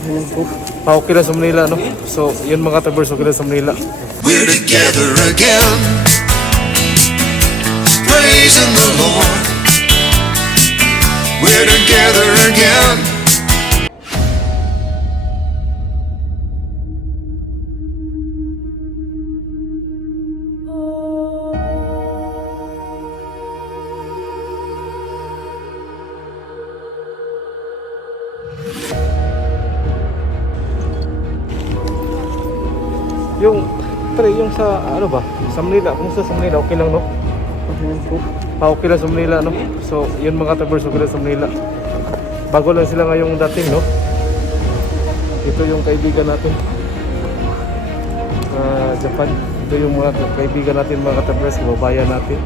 Okay lang sa Manila, no? So, yun mga ka-travers, okay lang sa Manila. We're together again, praising the Lord. We're together again. Yung sa ano ba? Sa Manila, kumusta sa Manila? Okay lang, no? Okay lang sa Manila, no? So, yun mga ka-travers, okay lang sa Manila. Bago lang sila ngayong dating, no? Ito yung kaibigan natin. Japan. Ito yung mga kaibigan natin, mga ka-travers, kababayan natin.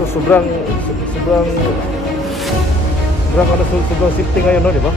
So, sobrang safety ngayon, no? Di ba?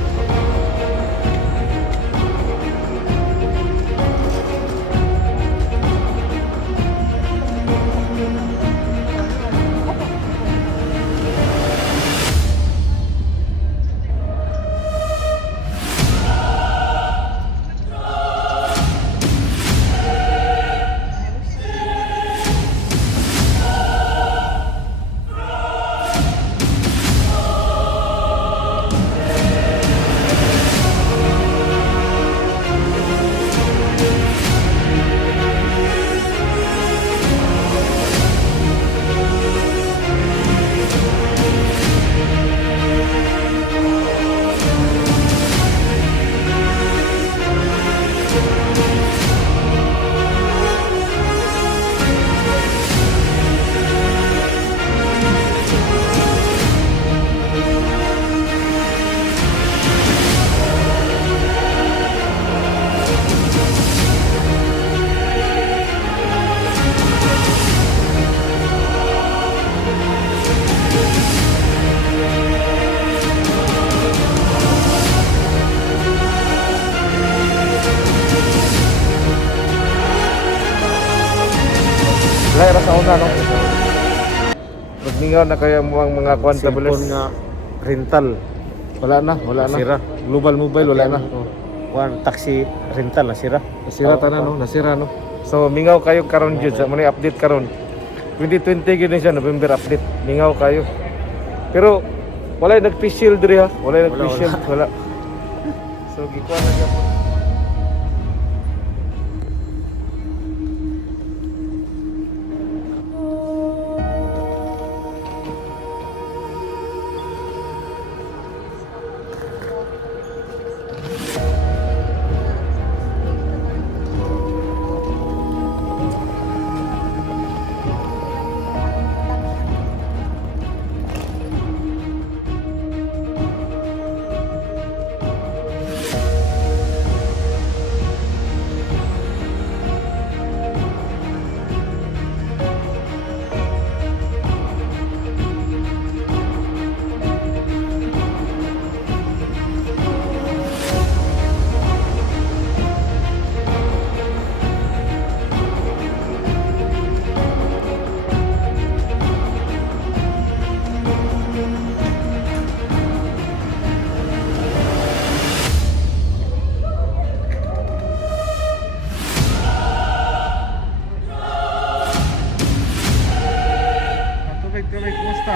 Lahira sa una, no? Magningaw na kaya mo ang mga kwantables. Cellphone nga rental. Wala na. Nasira. Global Mobile, wala na. One taxi rental nasira. Nasira ta na, no? Nasira, no? So, mingaw kayo karon jud sa mga update karon. 2020 gid na siya, November update. Mingaw kayo. Pero wala nag-official diri ha. Wala nag-official, wala. So, gikuha na gyapon. Tubig, kumusta?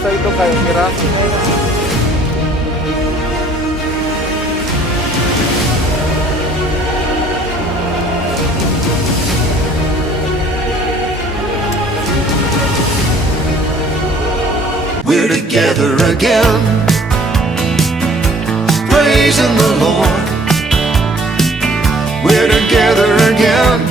Gusto ito kayo kira? We're together again, praising the Lord. We're together again.